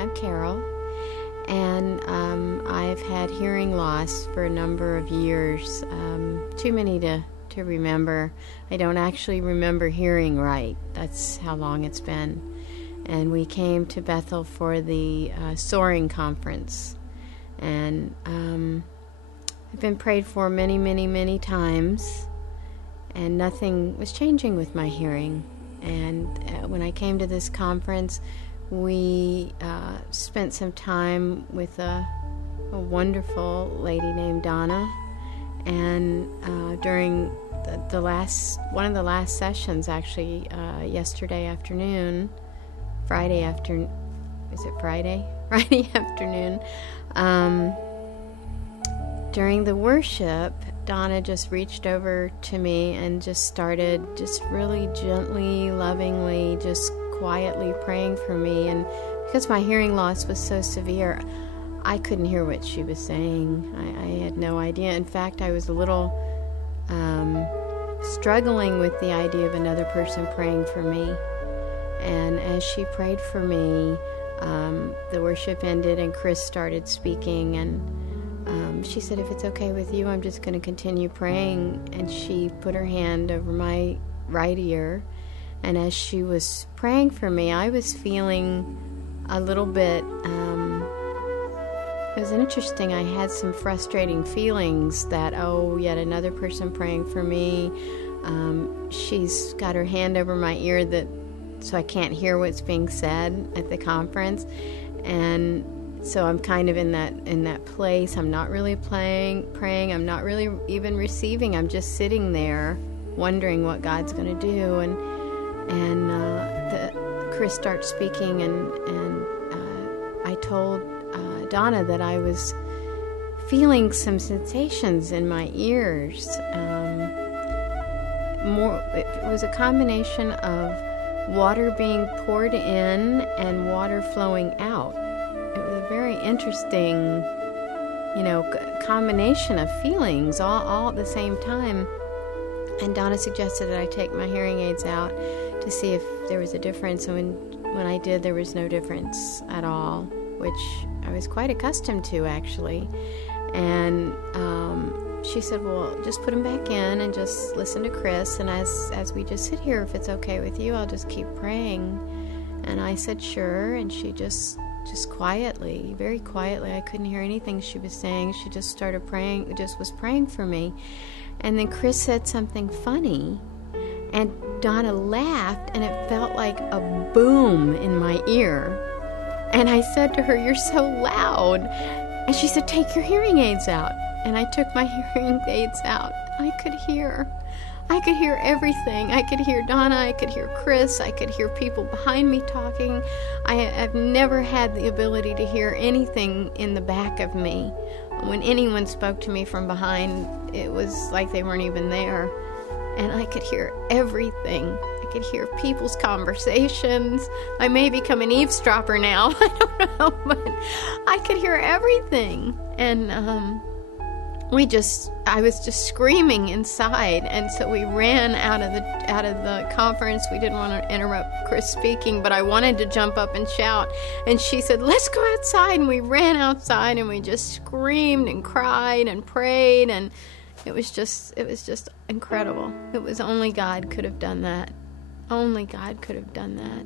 I'm Carol, and I've had hearing loss for a number of years, too many to remember. I don't actually remember hearing right. That's how long it's been. And we came to Bethel for the Soaring Conference, and I've been prayed for many, many, many times, and nothing was changing with my hearing. And when I came to this conference, we spent some time with a wonderful lady named Donna, and during one of the last sessions, actually, yesterday afternoon, Friday afternoon, is it Friday? Friday afternoon, during the worship, Donna just reached over to me and just started just really gently, lovingly, just quietly praying for me. And because my hearing loss was so severe, I couldn't hear what she was saying. I had no idea. In fact, I was a little struggling with the idea of another person praying for me. And as she prayed for me, the worship ended and Chris started speaking, and she said, "If it's okay with you, I'm just going to continue praying." And she put her hand over my right ear, and as she was praying for me, I was feeling a little bit, it was interesting. I had some frustrating feelings that, yet another person praying for me. She's got her hand over my ear so I can't hear what's being said at the conference. And so I'm kind of in that place. I'm not really praying. I'm not really even receiving. I'm just sitting there wondering what God's going to do. And Chris starts speaking, and I told Donna that I was feeling some sensations in my ears. It was a combination of water being poured in and water flowing out. It was a very interesting, combination of feelings all at the same time. And Donna suggested that I take my hearing aids out to see if there was a difference. And when I did, there was no difference at all, which I was quite accustomed to, actually. And she said, "Well, just put them back in and just listen to Chris. And as we just sit here, if it's okay with you, I'll just keep praying." And I said, "Sure." And she just quietly, very quietly, I couldn't hear anything she was saying. She just started praying, just was praying for me. And then Chris said something funny, and Donna laughed, and it felt like a boom in my ear. And I said to her, "You're so loud." And she said, "Take your hearing aids out." And I took my hearing aids out. I could hear everything. I could hear Donna, I could hear Chris, I could hear people behind me talking. I've never had the ability to hear anything in the back of me. When anyone spoke to me from behind, it was like they weren't even there. And I could hear everything. I could hear people's conversations. I may become an eavesdropper now. I don't know, but I could hear everything. And I was just screaming inside, and so we ran out of the conference. We didn't want to interrupt Chris speaking, but I wanted to jump up and shout. And she said, "Let's go outside." And we ran outside, and we just screamed and cried and prayed, and it was just incredible. It was only God could have done that. Only God could have done that.